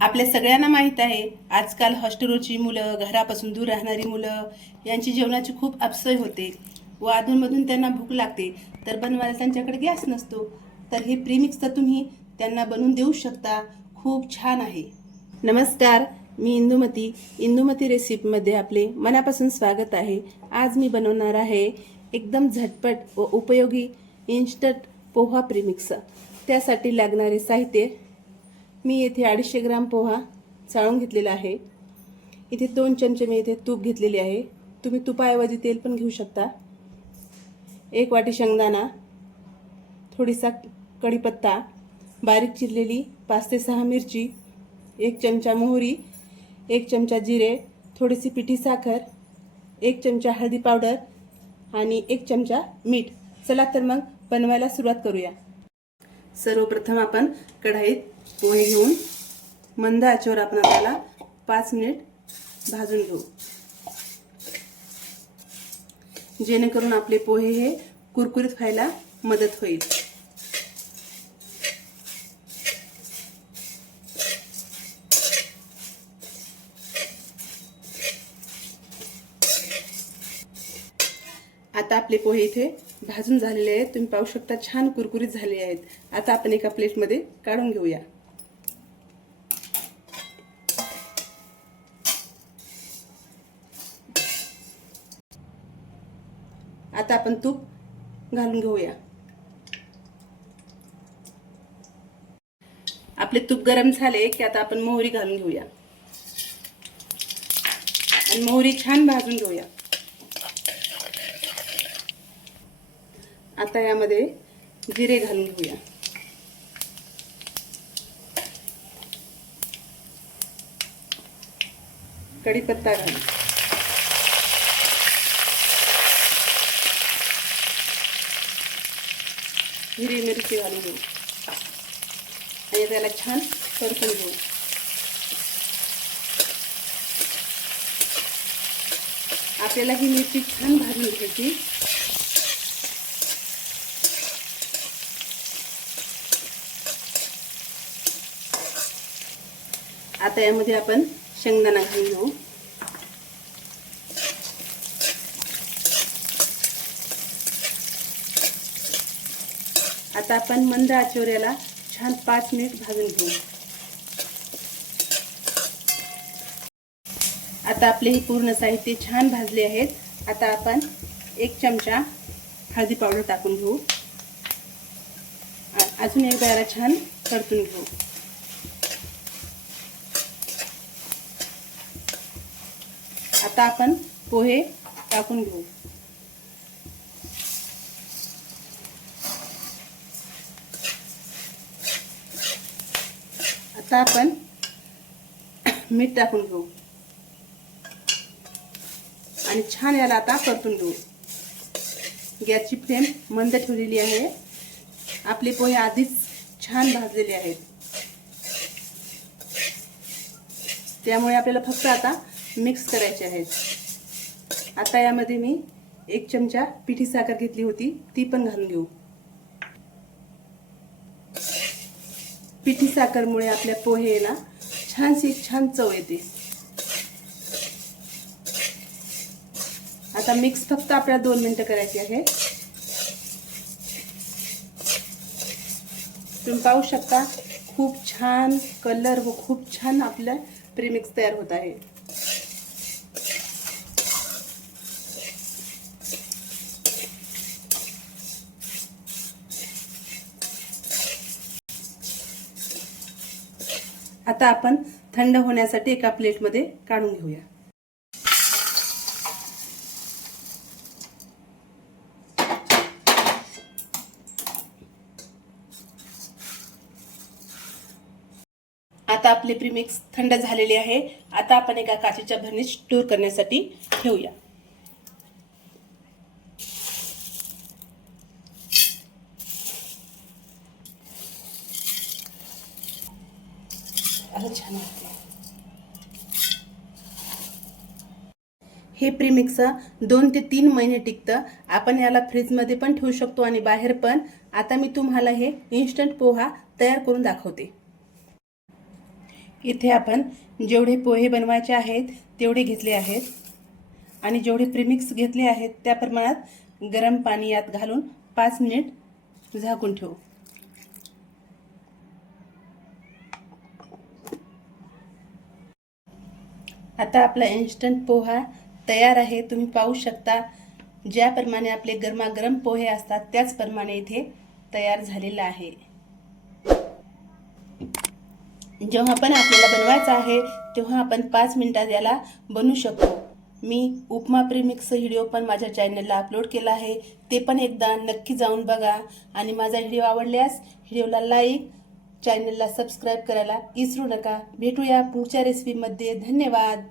आपल्या सगळ्यांना माहीत आहे, आजकाल हॉस्टेलची मुलं, घरापासून दूर राहणारी मुलं यांची जेवणाची खूप अपसोय होते व अधूनमधून त्यांना भूक लागते, तर बनवायला त्यांच्याकडे गॅस नसतो. तर हे प्रीमिक्स तर तुम्ही त्यांना बनवून देऊ शकता. खूप छान आहे. नमस्कार, मी इंदुमती रेसिपीमध्ये आपले मनापासून स्वागत आहे. आज मी बनवणार आहे एकदम झटपट व उपयोगी इन्स्टंट पोहा प्रीमिक्स. त्यासाठी लागणारे साहित्य: मी येथे 250 ग्राम पोहा चाळून घेतलेला आहे. इथे 2 चमचे मी इथे तूप घेतलेले आहे. तुम्ही तुपाऐवजी तेल पण घेऊ शकता. 1 वाटी शेंगदाणा, थोडीसा कढीपत्ता, बारीक चिरलेली 5 ते 6 मिरची, 1 चमचा मोहरी, 1 चमचा जिरे, थोडीशी पिठी साखर, 1 चमचा हळदी पावडर आणि 1 चमचा मीठ. चला तर मग बनवायला सुरुवात करूया. सर्वप्रथम आपण कढईत पोहे घेऊन मंद आचेवर आपण आपल्याला 5 मिनिट भाजून घेऊ, जेणेकरून आपले पोहे हे कुरकुरीत व्हायला मदत होईल. आता आपले पोहे इथे भाजून झालेले आहेत. तुम्ही पाहू शकता छान कुरकुरीत झाले आहेत. आता आपण एका प्लेटमध्ये काढून घेऊया. आता आपण तूप घालून घेऊया. आपले तूप गरम झाले की आता आपण मोहरी घालून घेऊया आणि मोहरी छान भाजून घेऊया. आता यामध्ये जिरे घालून घेऊया. कढीपत्ता घालू. हिरवी मिरची घालून घेऊ आणि त्याला छान परतून घेऊ. आपल्याला ही मिरची छान भाजून घ्यायची. आता यामध्ये आपण शेंगदाणा घालून घेऊ. आता आपण मंद आचेवर याला छान 5 मिनिट भाजून घेऊ. आता आपले हे पूर्ण साहित्य छान भाजले आहेत. आता आपण 1 चमचा हळदी पावडर टाकून घेऊ. अजून एकदा याला छान परतून घेऊ. आता आपण पोहे टाकून घेऊ. आता आपण मीठ टाकून घेऊ आणि छान याला आता परतून घेऊ. गॅसची फ्लेम मंद ठेवलेली आहे. आपले पोहे आधीच छान भाजलेले आहेत, त्यामुळे आपल्याला फक्त आता मिक्स करायचे आहेत. आता यामध्ये मी 1 चमचा पिठी साखर घेतली होती, ती पण घालून घेऊ. पिठी साखरमुळे आपल्या पोहेला छान चव येते. आता मिक्स फक्त आपल्याला 2 मिनिटं करायची आहे. तुम्ही पाहू शकता खूप छान कलर व खूप छान आपलं प्रीमिक्स तयार होत आहे. आता आपण थंड होण्यासाठी एका प्लेटमध्ये काढून घेऊया. आता आपले प्रीमिक्स थंड झालेले आहे. आता आपण एका काचेच्या भरणीत स्टोर करण्यासाठी ठेवूया. छान वाटते. हे प्रीमिक्स 2 ते 3 महिने टिकतं. आपण याला फ्रीजमध्ये पण ठेवू शकतो आणि बाहेर पण. आता मी तुम्हाला हे इन्स्टंट पोहा तयार करून दाखवते. इथे आपण जेवढे पोहे बनवायचे आहेत तेवढे घेतले आहेत आणि जेवढे प्रीमिक्स घेतले आहेत त्या प्रमाणात गरम पाणी यात घालून 5 मिनिट झाकून ठेवू. आता आपला इन्स्टंट पोहा तयार आहे. तुम्ही पाहू शकता ज्याप्रमाणे आपले गरमागरम पोहे असतात त्याचप्रमाणे इथे तयार झालेला आहे. जेव्हा पण आपल्याला बनवायचं आहे तेव्हा आपण 5 मिनिटात याला बनवू शकतो. मी उपमा प्रीमिक्स व्हिडिओ पण माझ्या चॅनलला अपलोड केला आहे, ते पण एकदा नक्की जाऊन बघा. आणि माझा व्हिडिओ आवडल्यास व्हिडिओला लाईक, चॅनलला सबस्क्राईब करायला विसरू नका. भेटूया पुढच्या रेसिपीमध्ये. धन्यवाद.